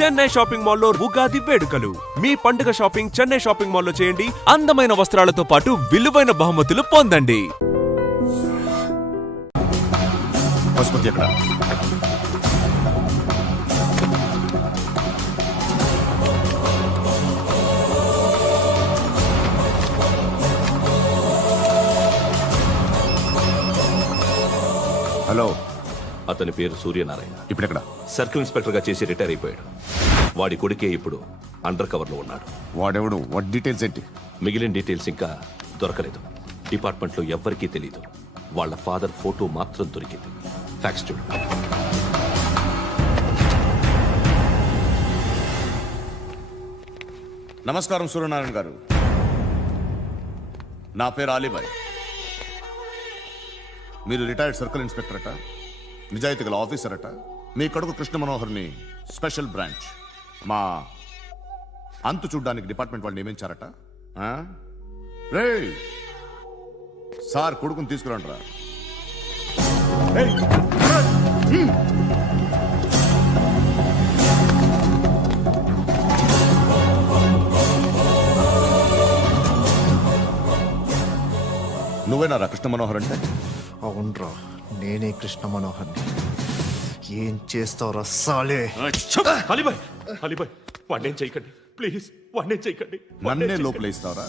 Chennai shopping మాల్లో ఉగాది వేడుకలు. మీ పండుగ షాపింగ్ చెన్నై షాపింగ్ మాల్లో చేయండి. అందమైన వస్త్రాలతో పాటు విలువైన బహుమతులు పొందండి. హలో, అతని పేరు సూర్యనారాయణ. ఇప్పుడెక్కడ? సర్కిల్ ఇన్స్పెక్టర్ గా చేసి రిటైర్ అయిపోయాడు. వాడి కొడుకే ఇప్పుడు అండర్ కవర్ లో ఉన్నాడు. వాడెవడు? వాట్ డీటెయిల్స్ ఏంటి? మిగిలిన డీటెయిల్స్ ఇంకా దొరకలేదు. డిపార్ట్మెంట్ లో ఎవ్వరికీ తెలియదు. వాళ్ళ ఫాదర్ ఫోటో మాత్రం దొరికింది. ఫ్యాక్స్ చూడు. నమస్కారం సూర్యనారాయణ గారు. నా పేరు అలీబాయ్. మీరు రిటైర్డ్ సర్కిల్ ఇన్స్పెక్టర్ అట, నిజాయితీ గల ఆఫీసర్ అట. మీ కొడుకు కృష్ణ మనోహర్ని స్పెషల్ బ్రాంచ్ మా అంతు చూడ్డానికి డిపార్ట్మెంట్ వాళ్ళు నియమించారట. రే సార్, కొడుకుని తీసుకురండి రా. నువ్వేనారా కృష్ణ మనోహర్ అంటే? అవునరా, నేనే కృష్ణ మనోహర్ని. ఏం చేస్తావురా సాలే? అలీబాయ్, అలీబాయ్, వాడినేం చేయకండి ప్లీజ్, వాడినేం చేయకండి. నన్నే లోపలేస్తావరా?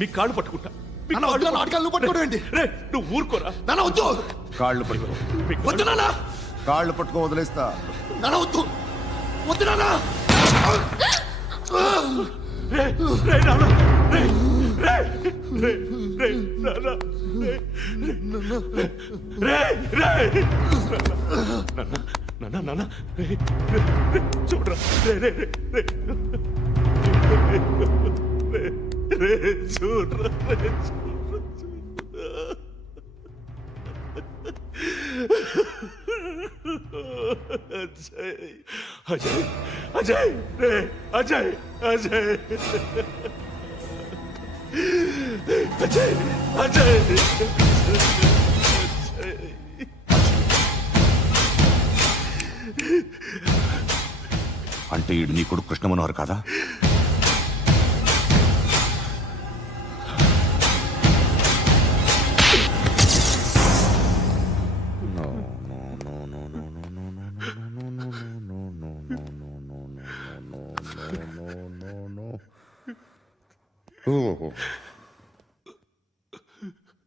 మీ కాళ్ళు పట్టుకుంటా. నువ్వు ఊరుకోరా. కాళ్ళు పట్టుకో. కాళ్ళు పట్టుకో, వదిలేస్తా. చూడరా, చూడరా. అజయ్, అజయ్, అజయ్, అజయ్, అజయ్, అజయ్. అంటే ఈడు నీ కొడుకు కృష్ణ మనోహర్ కాదా?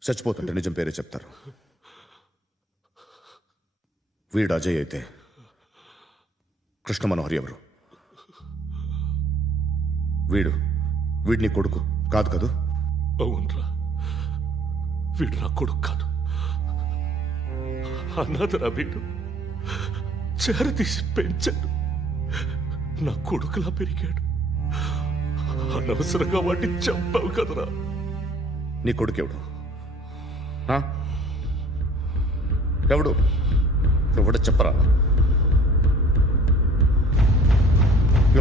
చచ్చిపోతుంటే నిజం పేరే చెప్తారు. వీడు అజయ్ అయితే కృష్ణ మనోహర్ ఎవరు? వీడిని కొడుకు కాదు కదూ? అవునరా, వీడు నా కొడుకు కాదు. అన్నదరా వీడు. చేరతీసి పెంచాడు. నా కొడుకులా పెరిగాడు. అనవసరంగా వాడిని చంపావు కదరా. నీ కొడుకెవడు? ఎవడు? ఎవడు చెప్పరా?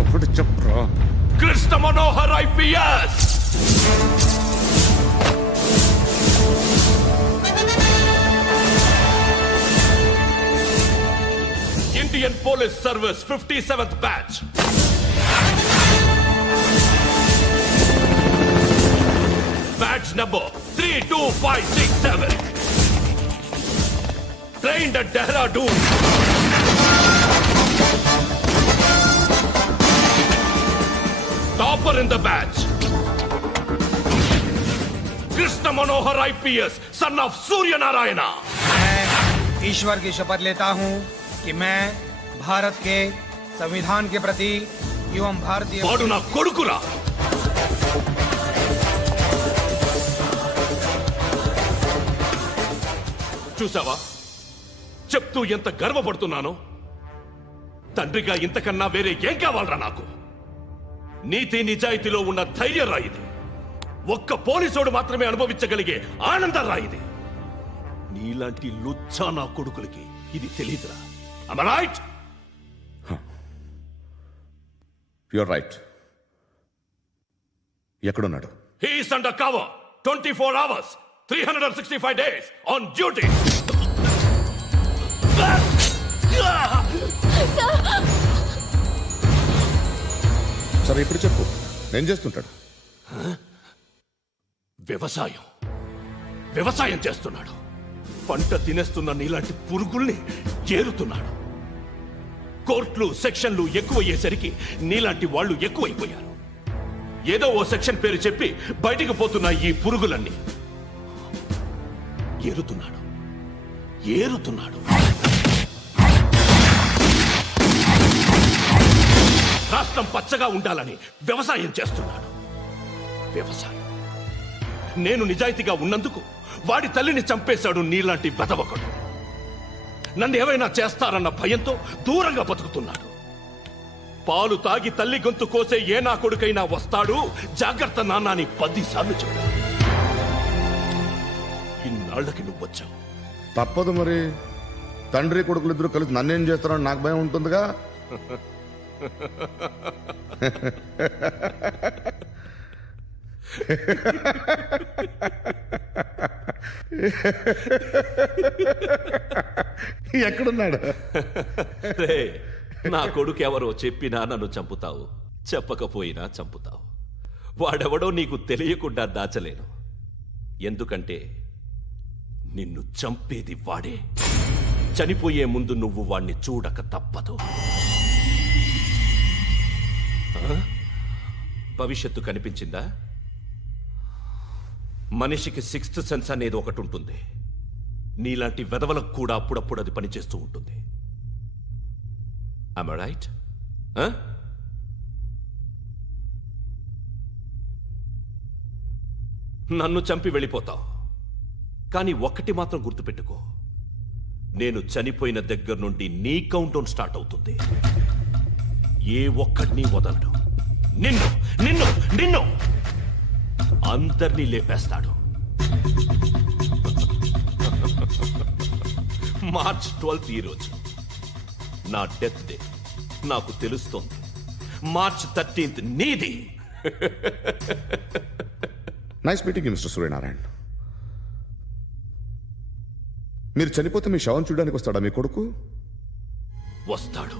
ఎవడు చెప్పరా? Krishna Manohar IPS. Indian police service 57th batch. Batch number 32567. Trained at Dehradun. Topper in the batch. Krishna Manohar IPS, son of Surya Narayana. मैं ईश्वर की शपथ लेता हूं कि मैं भारत के संविधान के प्रति एवं भारतीय वाडु ना कोडुकुरा. చూసావా, చెప్తూ ఎంత గర్వపడుతున్నానో. తండ్రిగా ఇంతకన్నా వేరే ఏం కావాలరా నాకు? నీతి నిజాయితీలో ఉన్న ధైర్యం రా ఇది. ఒక్క పోలీసోడు మాత్రమే అనుభవించగలిగే ఆనందం రా ఇది. నీలాంటి లుచ్చా నా కొడుకులకి ఇది తెలీదురా. Am I right? You're right. ఎక్కడున్నాడు? He is under cover 24 hours 365 days on duty. సరే ఇప్పుడు చెప్పు ఏం చేస్తుంటాడు? వ్యవసాయం వ్యవసాయం చేస్తున్నాడు. పంట తినేస్తున్న నీలాంటి పురుగుల్ని ఏరుతున్నాడు. కోర్టులు సెక్షన్లు ఎక్కువయ్యేసరికి నీలాంటి వాళ్ళు ఎక్కువైపోయారు. ఏదో ఓ సెక్షన్ పేరు చెప్పి బయటికి పోతున్న ఈ పురుగులన్నీ ఏరుతున్నాడు. రాష్ట్రం పచ్చగా ఉండాలని వ్యవసాయం చేస్తున్నాడు. వ్యవసాయం. నేను నిజాయితీగా ఉన్నందుకు వాడి తల్లిని చంపేశాడు నీలాంటి వెధవకుడు. నన్ను ఏమైనా చేస్తారన్న భయంతో దూరంగా బతుకుతున్నాడు. పాలు తాగి తల్లి గొంతు కోసే ఏ నా కొడుకైనా వస్తాడు, జాగ్రత్త నాన్న అని 10 సార్లు చెప్పాడు. ఇన్నాళ్ళకి నువ్వు వచ్చావు. తప్పదు మరి. తండ్రి కొడుకులు ఇద్దరు కలిసి నన్నేం చేస్తారని నాకు భయం ఉంటుందిగా. ఎక్కడున్నాడు? రే, నా కొడుకు ఎవరో చెప్పినా నన్ను చంపుతావు, చెప్పకపోయినా చంపుతావు. వాడెవడో నీకు తెలియకుండా దాచలేను. ఎందుకంటే నిన్ను చంపేది వాడే. చనిపోయే ముందు నువ్వు వాణ్ణి చూడక తప్పదు. భవిష్యత్తు కనిపించిందా? మనిషికి 6th సెన్స్ అనేది ఒకటి ఉంటుంది. నీలాంటి వెధవలకు కూడా అప్పుడప్పుడు అది పనిచేస్తూ ఉంటుంది. Am I right? నన్ను చంపి వెళ్ళిపోతావు. కానీ ఒక్కటి మాత్రం గుర్తుపెట్టుకో, నేను చనిపోయిన దగ్గర నుండి నీ కౌంటౌన్ స్టార్ట్ అవుతుంది. ఏ ఒక్కడిని వదలడు. నిన్ను నిన్ను నిన్ను అందరినీ లేపేస్తాడు. మార్చ్ 12 ఈ రోజు నా డెత్ డే. నాకు తెలుస్తోంది. మార్చ్ 13 నీది. Nice meeting mister Suryanarayana. మీరు చనిపోతే మీ శవం చూడడానికి వస్తాడా మీ కొడుకు? వస్తాడు.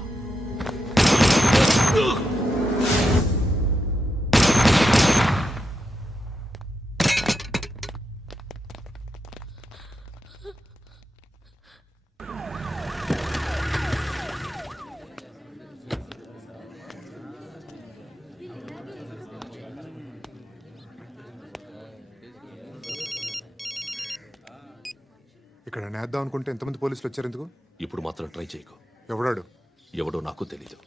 ఇక్కడ నేద్దాం అనుకుంటే ఎంతమంది పోలీసులు వచ్చారు ఎందుకు? ఇప్పుడు మాత్రం ట్రై చేయకు. ఎవడాడు? ఎవడో నాకు తెలీదు.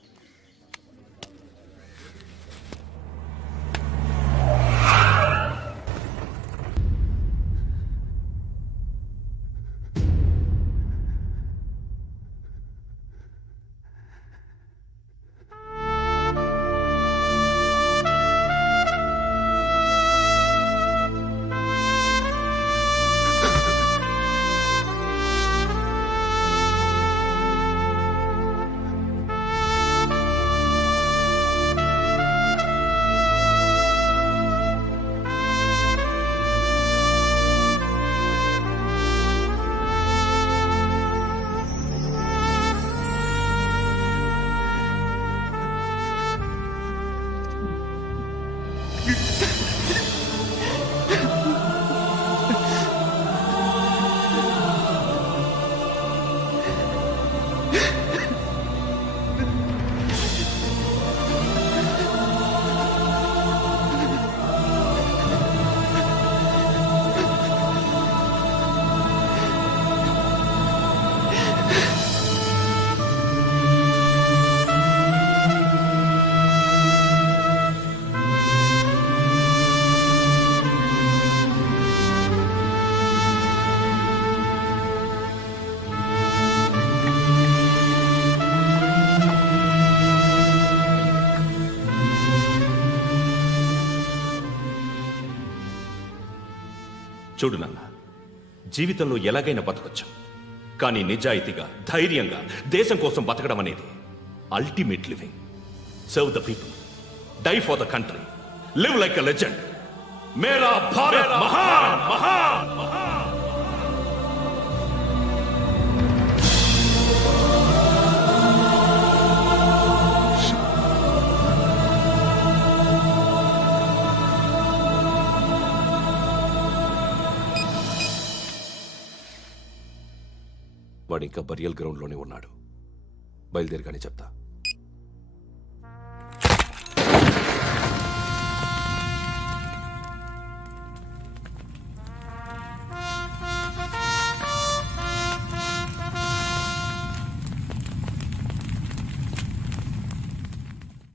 చూడు నాన్న, జీవితంలో ఎలాగైనా బతకొచ్చు. కానీ నిజాయితీగా, ధైర్యంగా దేశం కోసం బతకడం అనేది ultimate living. Serve the people, die for the country, live like a legend. మేరా భారత్ మహాన్ మహాన్ మహాన్. వాడు ఇంకా బరియల్ గ్రౌండ్లోనే ఉన్నాడు. బయలుదేరగానే చెప్తా.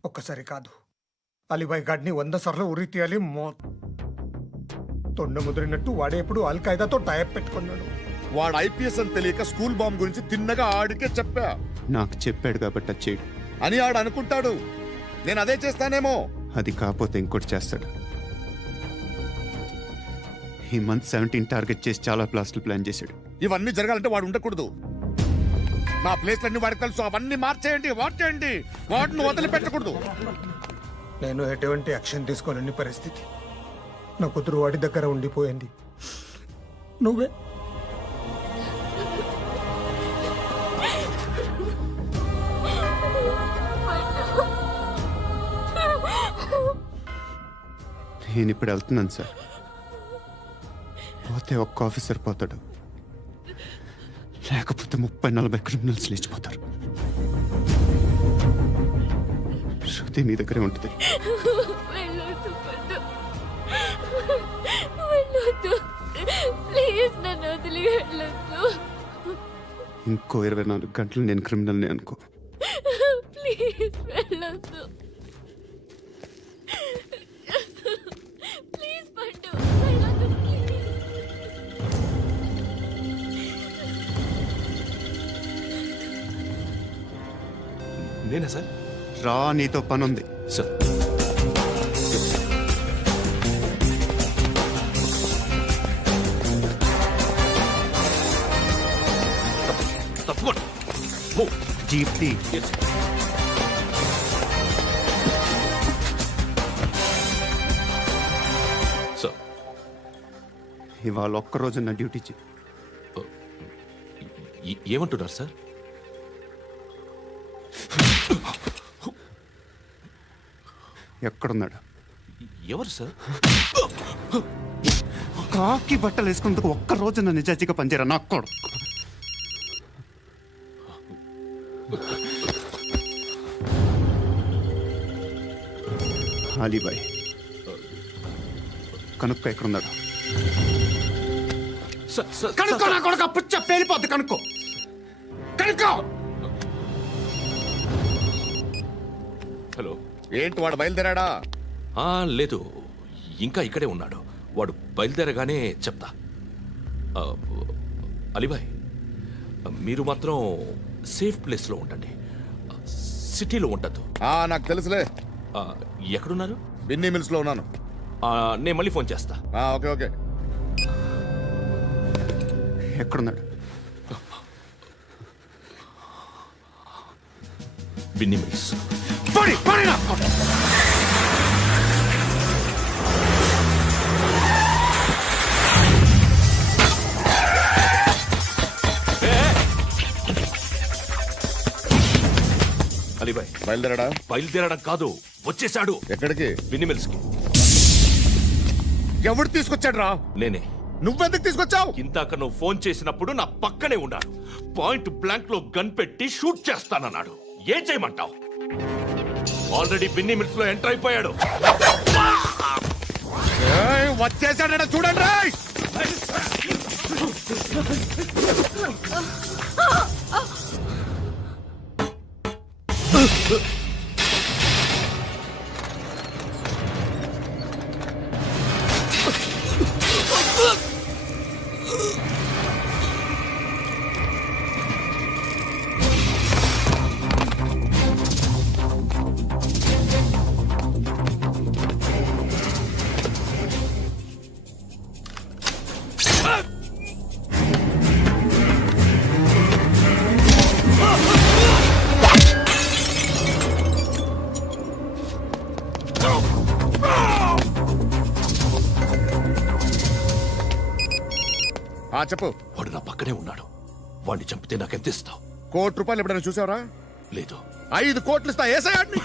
ఒక్కసారి కాదు, అలీబాయ్ గాడిని 100 సార్లు ఉరి తీయాలి. తొండ ముదిరినట్టు వాడే ఎప్పుడు అల్ ఖైదాతో టైప్ పెట్టుకున్నాడు. వాడు ఐపీఎస్ అని తెలియక స్కూల్ బాంబ్ గురించి తిన్నగా ఆడికే చెప్పా నాకు చెప్పాడు కాబట్టి అది చేయడు. అని ఆడు అనుకుంటాడు. నేను అదే చేస్తానేమో. అది కాకపోతే ఇంకోటి చేస్తాడు. ఈ మంత్ 17 టార్గెట్ చేసి చాలా ప్లాస్టులు ప్లాన్ చేశాడు. ఇవన్నీ జరగాలంటే వాడు ఉండకూడదు. నా ప్లేస్లన్నీ వాడికి తెలుసు. అవన్నీ మార్చేయండి, వార్చేయండి. వాటిని వదిలిపెట్టకూడదు. నేను ఎటువంటి యాక్షన్ తీసుకోలేని పరిస్థితి. నా కూతురు వాడి దగ్గర ఉండిపోయింది. నువ్వే నేను ఇప్పుడు వెళ్తున్నాను సార్. పోతే ఒక్క ఆఫీసర్ పోతాడు, లేకపోతే 30-40 క్రిమినల్స్ లేచిపోతారు. శృతి మీ దగ్గరే ఉంటుంది. వెళ్ళొద్దు పద్దు. వెళ్ళొద్దు. ప్లీజ్ నన్ను వదిలి వెళ్ళొద్దు. ఇంకో 24 గంటలు నేను క్రిమినల్ని అనుకో. ప్లీజ్ వెళ్ళొద్దు. ప్లీజ్ పట్టు వెళ్ళొద్దు. నేనా సార్? రా, నీతో పని ఉంది. సార్, తప్పకుండా. జీప్ తీ. సార్, ఇవాళ ఒక్కరోజు నా డ్యూటీ చేయి. ఏమంటున్నారు సార్? ఎక్కడున్నాడు? ఎవరు సార్? కాకి బట్టలు వేసుకున్నందుకు ఒక్కరోజు నా నిజాజీగా పనిచేయరా నాకు కూడా. అలీబాయ్ కనుక్కో ఎక్కడున్నాడు. కనుక్కో నా కొడుకు. పుచ్చ పేలిపోద్ది. కనుక్కో. హలో. ఏంటి వాడు బయలుదేరాడా? లేదు, ఇంకా ఇక్కడే ఉన్నాడు. వాడు బయలుదేరగానే చెప్తా. అలీబాయ్, మీరు మాత్రం సేఫ్ ప్లేస్లో ఉండండి. సిటీలో ఉండద్దు. నాకు తెలుసులే. ఎక్కడున్నారు? బిన్నీ మిల్స్ లో ఉన్నాను. నేను మళ్ళీ ఫోన్ చేస్తా. Okay okay. ఎక్కడున్నాడు? బిన్నీ మిల్స్. అలీబాయ్ బయలుదేరాడా? బయలుదేరడం కాదు, వచ్చేసాడు. ఎక్కడికి? బిన్నీ మిల్స్ కి. ఎవడు తీసుకొచ్చాడు రా? నేనే. నువ్వెందుకు తీసుకొచ్చావు? ఇందాక నువ్వు ఫోన్ చేసినప్పుడు నా పక్కనే ఉన్నాడు. పాయింట్ బ్లాంక్ లో గన్ పెట్టి షూట్ చేస్తానన్నాడు. ఏం చేయమంటావు? ఆల్రెడీ బిన్నీ మిల్స్ లో ఎంటర్ అయిపోయాడు. వచ్చేసాడ చూడండి రా. చెప్పు. వాడు నా పక్కనే ఉన్నాడు. వాడిని చంపితే నాకెంత ఇస్తావు? ₹1 ఎప్పుడైనా చూసావరా? లేదు. 5 కోట్లు ఇస్తా. ఏసయాడిని.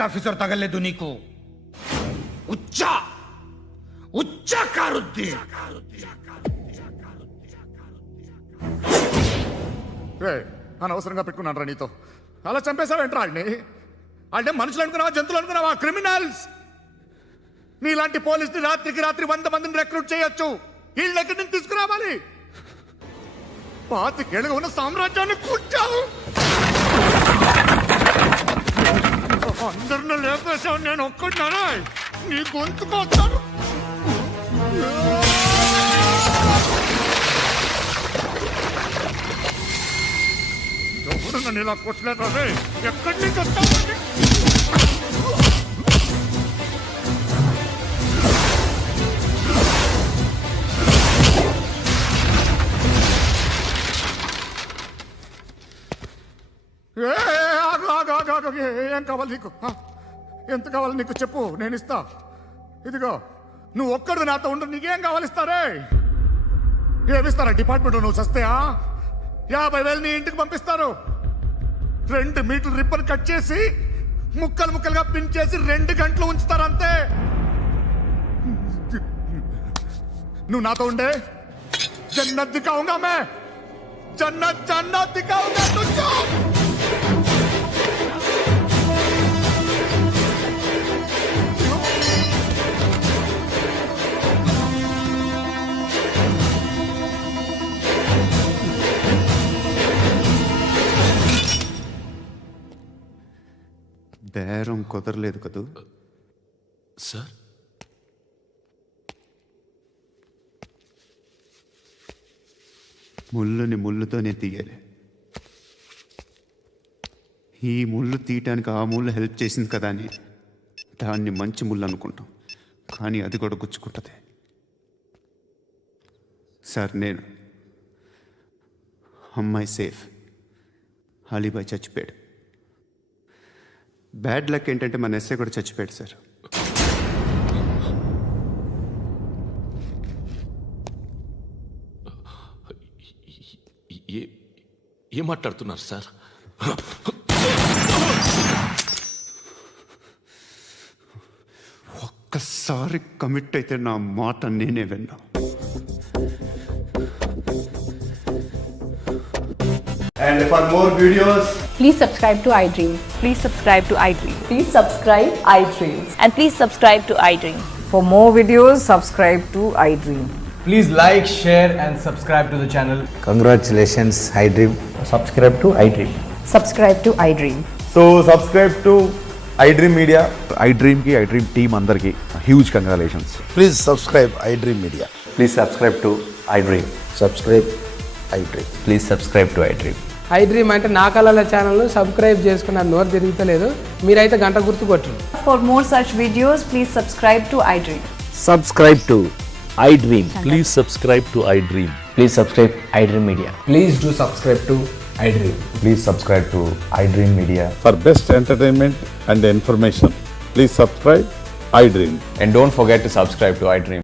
కరెక్ట్ ఆఫీసర్ తగలేదు నీకు ఉచ్చా ఉచ్చా కారుద్ది అనవసరంగా పెట్టుకున్నాను రా నీతో అలా చంపేశావేంట్రా ఆయన్ని అంటే మనుషులు అనుకున్నావా జంతువులు అనుకున్నావా క్రిమినల్స్ నీలాంటి పోలీసుని రాత్రికి రాత్రి 100 మందిని రిక్రూట్ చేయొచ్చు వీళ్ళ దగ్గర నుంచి తీసుకురావాలి పాతికేళ్ళగా ఉన్న సామ్రాజ్యాన్ని కూర్చావు అందరిని లేపేశావు నేను ఒక్కడినారా నీ గొంతుకొస్తాను ఎవరు నన్ను ఇలా కొట్టలేదు రే ఎక్కడి నుంచి వస్తావు ఏం కావాలి నీకు ఎంత కావాలి నీకు చెప్పు నేను ఇస్తా ఇదిగో నువ్వు ఒక్కడు నాతో ఉండు నీకేం కావాలి ఇస్తారే ఏమిస్తారా డిపార్ట్మెంట్ నువ్వు చస్తేయా 50,000 నీ ఇంటికి పంపిస్తారు 2 మీటర్లు రిబ్బన్ కట్ చేసి ముక్కలు ముక్కలుగా పిన్ చేసి 2 గంటలు ఉంచుతారు అంతే నువ్వు నాతో ఉండే జన్నత్ దిఖాऊंगा मैं జన్నత్ జన్నత్ దిఖాऊंगा तुझको బేరం కుదరలేదు కదూ సార్ ముళ్ళుని ముళ్ళుతోనే తీయాలి ఈ ముళ్ళు తీయటానికి ఆ ముళ్ళు హెల్ప్ చేసింది కదా అని దాన్ని మంచి ముళ్ళు అనుకుంటాం కానీ అది కూడా గుచ్చుకుంటుంది సార్ నేను అమ్మాయి సేఫ్ అలీబాయ్ చచ్చిపోయాడు బ్యాడ్ లక్ ఏంటంటే మన ఎస్ఐ కూడా చచ్చిపోయాడు సార్ ఏం మాట్లాడుతున్నారు సార్ ఒక్కసారి కమిట్ అయితే నా మాట నేనే విన్నా And for more videos, Please subscribe to iDream. Please subscribe to iDream. Please subscribe iDream. And please subscribe to iDream. For more videos, subscribe to iDream. Please like, share and subscribe to the channel. congratulations, iDream. Subscribe to iDream. Subscribe to iDream. So, subscribe to iDream Media. iDream ki iDream team andarki huge congratulations. Please subscribe iDream Media. Please subscribe to iDream. Subscribe iDream. Please subscribe to iDream. iDream అంటే నా కళల channel subscribe చేసుకున్న నోరు తిరుగుతలేదు మీరైతే గంట గుర్తు కొట్టండి For more such videos, please subscribe to iDream. Subscribe to iDream. Please subscribe to iDream. Please subscribe iDream Media. Please do subscribe to iDream. Please subscribe to iDream Media. For best entertainment and information, please subscribe iDream. And don't forget to subscribe to iDream.